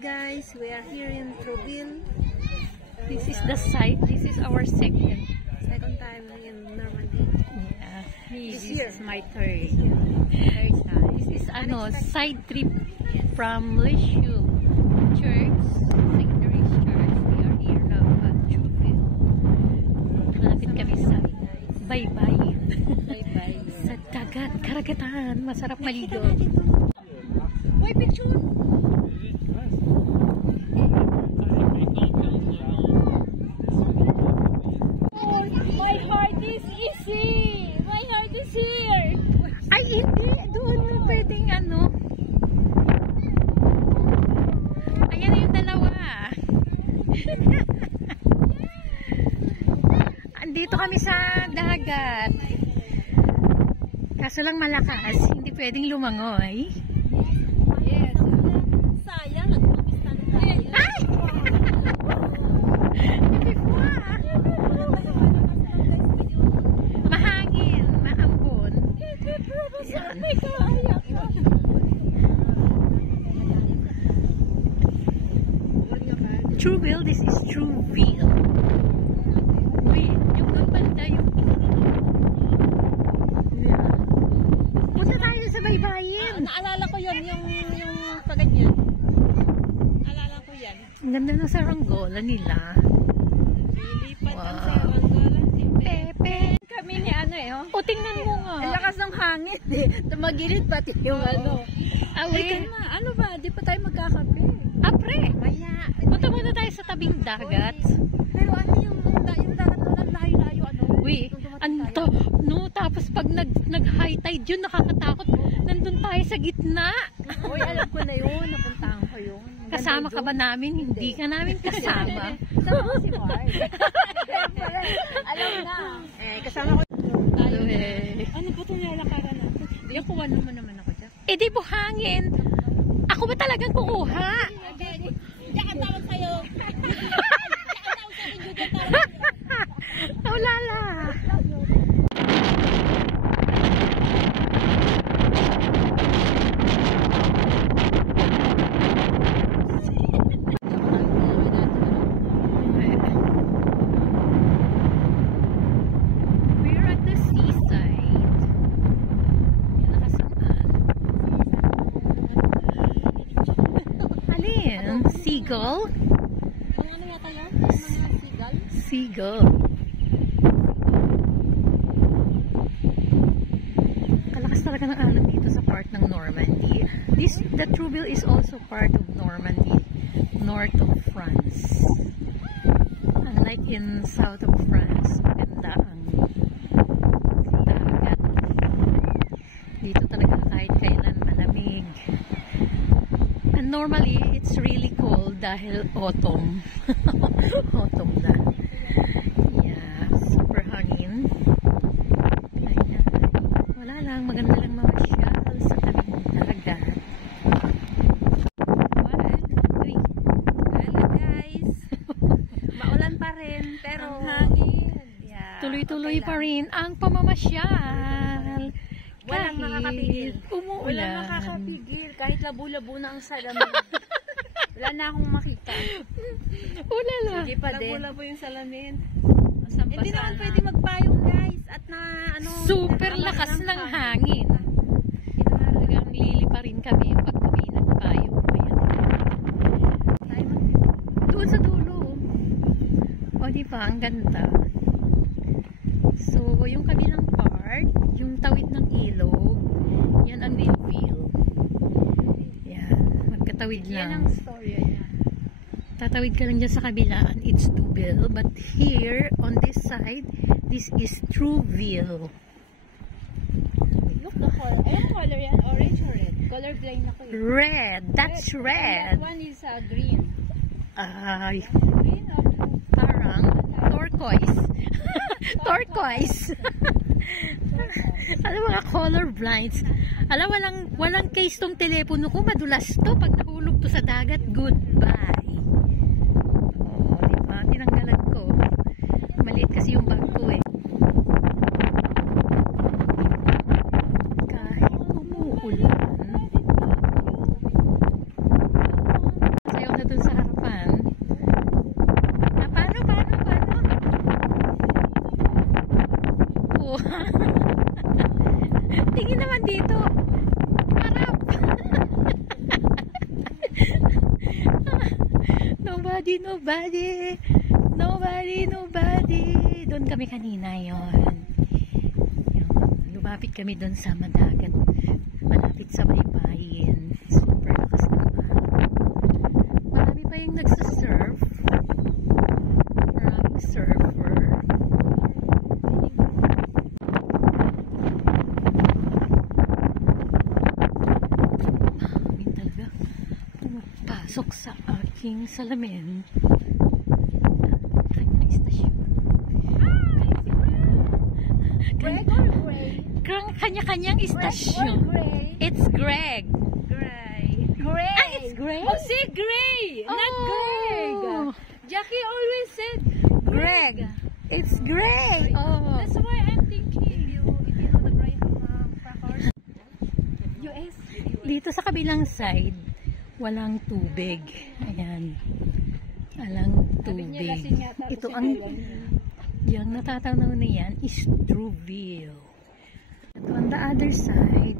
guys, we are here in Trouville. This is the site. This is our second time in Normandy. Yeah. This This is my third time. This is side trip from Lisieux Church, St. Mary's Church. We are here now at Trouville. Malapit kami sa baybayin. Sa dagat, karagatan. Masarap maligo. Uy, picture! My heart is easy! My heart is here! Ay, hindi! Doon mo pwedeng Ayan na yung dalawa. Andito kami sa dagat. Kaso lang malakas. Hindi pwedeng lumangoy. Yes. Sayang, nagpapista na tayo. Ay! Mahangin, maambon. Trouville, this is Trouville. Wait, yung doon banda yung... Yeah. Punta tayo sa baybayin. Naalala ko yun, yung paganyan. Naalala ko yan. Ang ganda ng saranggola nila. Lilipat ang saranggola si Pepe. Kami ni O, tingnan mo nga. Ang lakas ng hangin eh. Tumagilid pati yung Awi. Ano ba? Di pa tayo magkakape. Apre. Maya. Punta muna tayo sa tabing dagat. Pero ano yung dagat na layo-layo Uy, tapos pag nag-high tide yun, nakakatakot. Nandun tayo sa gitna. Uy, alam ko na yun. Napuntahan ko yun. Kasama ka ba namin? Hindi ka namin kasama. Kasama ko si Mark. Alam na. Kasama ko tayo. Ano ba itong lalakaran natin? Di ako, kuha naman ako dyan. Eh di buhangin. Ako ba talagang kukuha? Diyan ang tawag sa'yo. Ulala. We're at the seaside. Alin? Seagull? Ano yata yun? Mga seagull? Seagull. Kalakas talaga ng alon dito sa part ng Normandy. The Trouville is also part of Normandy, north of France. Unlike in south of France, maganda ang dagat. Dito talaga kahit kailan malamig. And normally, it's really cold dahil autumn. Autumn na. Yeah, super hangin. Ayan. Wala lang, maganda lang mamasyal sa tabing dagat. 1, 2, 3. Hello guys. Maulan pa rin, pero ang hangin. Yeah, Tuloy-tuloy pa rin ang pamamasyal. Walang makakapigil. Umuulan. Walang makakapigil. Kahit labo-labo na ang salamin. Wala na akong makita. Wala lang. Hindi pa din. Labo-labo yung salamin. Hindi naman pwede magpayong guys. At Super lakas ng hangin. Talagang lili pa rin kami pag kami nagpayong. Ayan. Doon sa dulo. O di ba, ang ganda. So, yung kabilang part, yung tawid ng ilog, yan ang Trouville. Yan, magkatawid lang. Yan ang storya niya. Tatawid ka lang dyan sa kabilaan, it's Trouville. But here, on this side, this is Trouville. Look the color. Anong color yan? Orange or red? Color blind ako yun. Red, that's red. That one is green. Ay, Green or blue? parang turquoise. Turquoise. Alam, mga color blinds. Alam, walang case tong telepono ko. Madulas to. Pag nahulog to sa dagat, goodbye. Oh, diba? Tinanggalan ko. Maliit kasi yung bag ko eh. Kahit umuulan. Sayaw Tingin naman dito. Harap. Nobody, nobody. Nobody, nobody. Doon kami kanina yon. Lumapit kami doon sa madagat. Malapit sa baybayin. Super lakas ng alon. Marami pa yung nagsasurf. Maraming surfer. Hangin talaga. Pumapasok sa aking salamin. Kanyang istasyon. Greg or Gray? Kanya-kanyang istasyon. Gray? It's Greg. Gray. Gray. Ah, it's Greg? Oh, say Gray. Not Greg. Jackie always said Greg. It's Greg. Oh. That's why I'm thinking. If you know the Graham crackers. US. Dito sa kabilang side, walang tubig. Ayan. Walang tubig. Ito ang yung natatanaw na yan is Trouville. Ito on the other side,